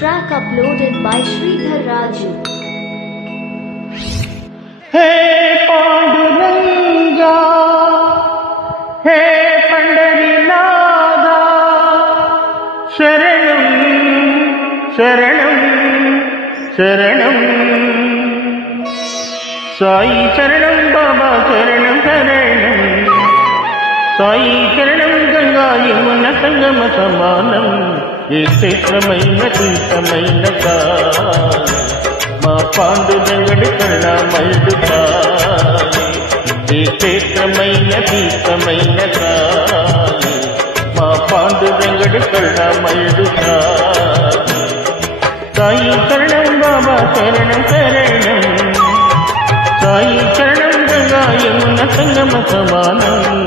track uploaded by Sridhar Raju. Hey Panduranga, hey Pandarinada, Sharanam, Sharanam, Sharanam, Sai Sharanam Baba Sharanam Sharanam, Sai Sharanam Ganga Yamuna Sangama Samanam, Ye Kshetramaina Tirthamaina Kali, Ma Pandurangadi Karnamayudu Kali, Ye Kshetramaina Tirthamaina Kali, Ma Pandurangadi Karnamayudu Kali, Sai Sharanam Baba Sharanam Sharanam, Sai Sharanam Ganga Yamuna Sangama Samanam.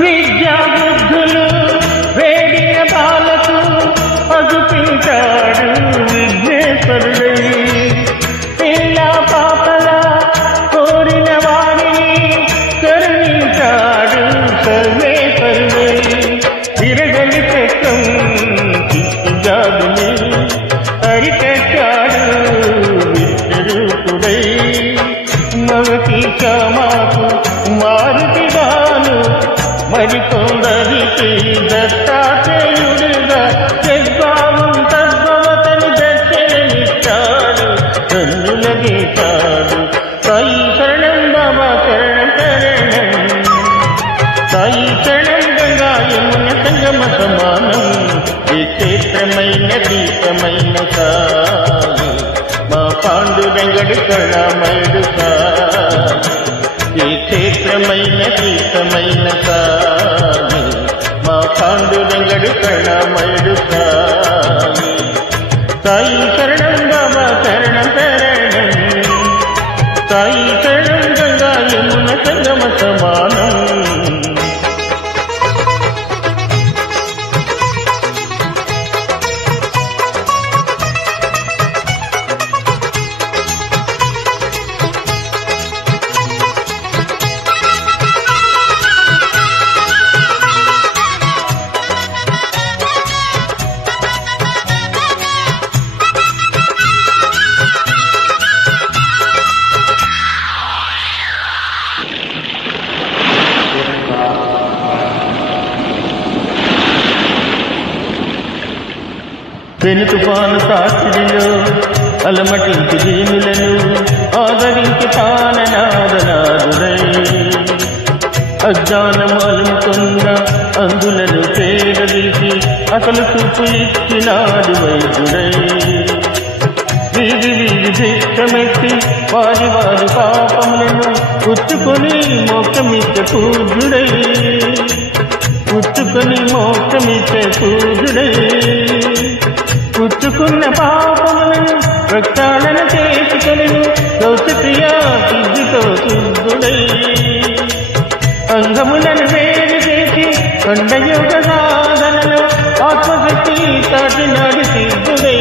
విద్యా బుద్ధులు వేడిన బాలకు అదుపించాడు విఘ్నేశ్వరుడై, పిల్ల పాపల కోరిన వారిని కరుణించాడు సర్వేశ్వరుడై, విరగలి చక్రం చిత్తుజాదుని అరికట్టాడు విష్ణురూపుడై, మగతి క్షమాకు మారుతిగాను మరికొందరికి దత్తాత్రేయుడిగా జగ్గావం తద్భవతను దర్శనమిచ్చాడు, కన్నుల గీతాడు. సాయి శరణం బాబా శరణం శరణం, సాయి శరణం గంగా యమున సంగమ సమానం, ఏ క్షేత్రమైన దీపమైన సాయి, మా పాండురంగడి కళామయుడు సాయి, ఏ క్షేత్రమైన తీర్థమైన సాయి, మా పాండురంగడు కళామయుడు సాయి. సాయి శరణం బాబా శరణం శరణం, సాయి శరణం గంగా యమున సంగమ సమానం. పెను తుఫాను తాకిడిలో అలమటించి దీనులను ఆదరించి పాలనాదనాదుడై, అజ్ఞానం అలుముకున్న అందులను చేరదీసి అసలు చూపు ఇచ్చినాడు వైద్యుడై, వీధి వీధి భిక్షమెత్తి వారి వారి పాపములను పుచ్చుకొని మోక్షమిచ్చే పూజ్యుడై, పుచ్చుకొని మోక్షమిచ్చే పూజ్యుడై, పుచ్చుకున్న పాపములను ప్రక్షాళన చేసుకొని కౌశక్రియా సిద్ధితో శుద్ధుడై, అంగములను వేరు చేసి కొండయోగ సాధనలో ఆత్మశక్తి తాటినాడు సిద్ధుడై,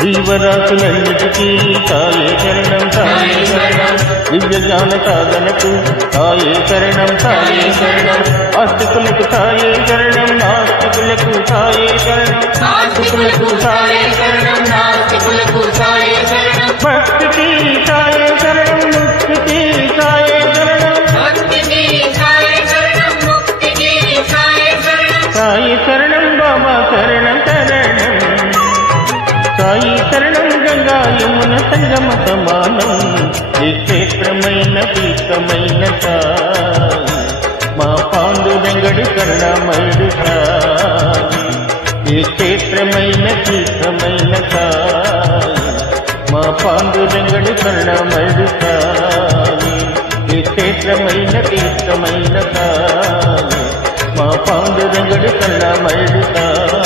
జీవరాశులన్నిటికీ తాయే శరణం తాయే శరణం, దివ్య జ్ఞాన సాధనకు తాయే శరణం తాయే శరణం, ఆస్తికులకు తాయే శరణం నాస్తికులకు తాయే శరణం, ఆస్తికులకు తాయే శరణం నాస్తికులకు తాయే శరణం, భక్తికి తాయే శరణం ముక్తికి తాయే శరణం, భక్తికి తాయే శరణం ముక్తికి తాయే శరణం, తాయే శరణం బాబా శరణం శరణం, సాయి శరణం గంగా యమున సంగమ సమానం, ఏ క్షేత్రమైన తీర్థమైన సాయి, మా పాండురంగడి కరుణామయుడు సాయి, ఏ క్షేత్రమైన తీర్థమైన సాయి, మా పాండురంగడి కరుణామయుడు సాయి, ఏ క్షేత్రమైన తీర్థమైన సాయి, మా పాండురంగడి కరుణామయుడు సాయి.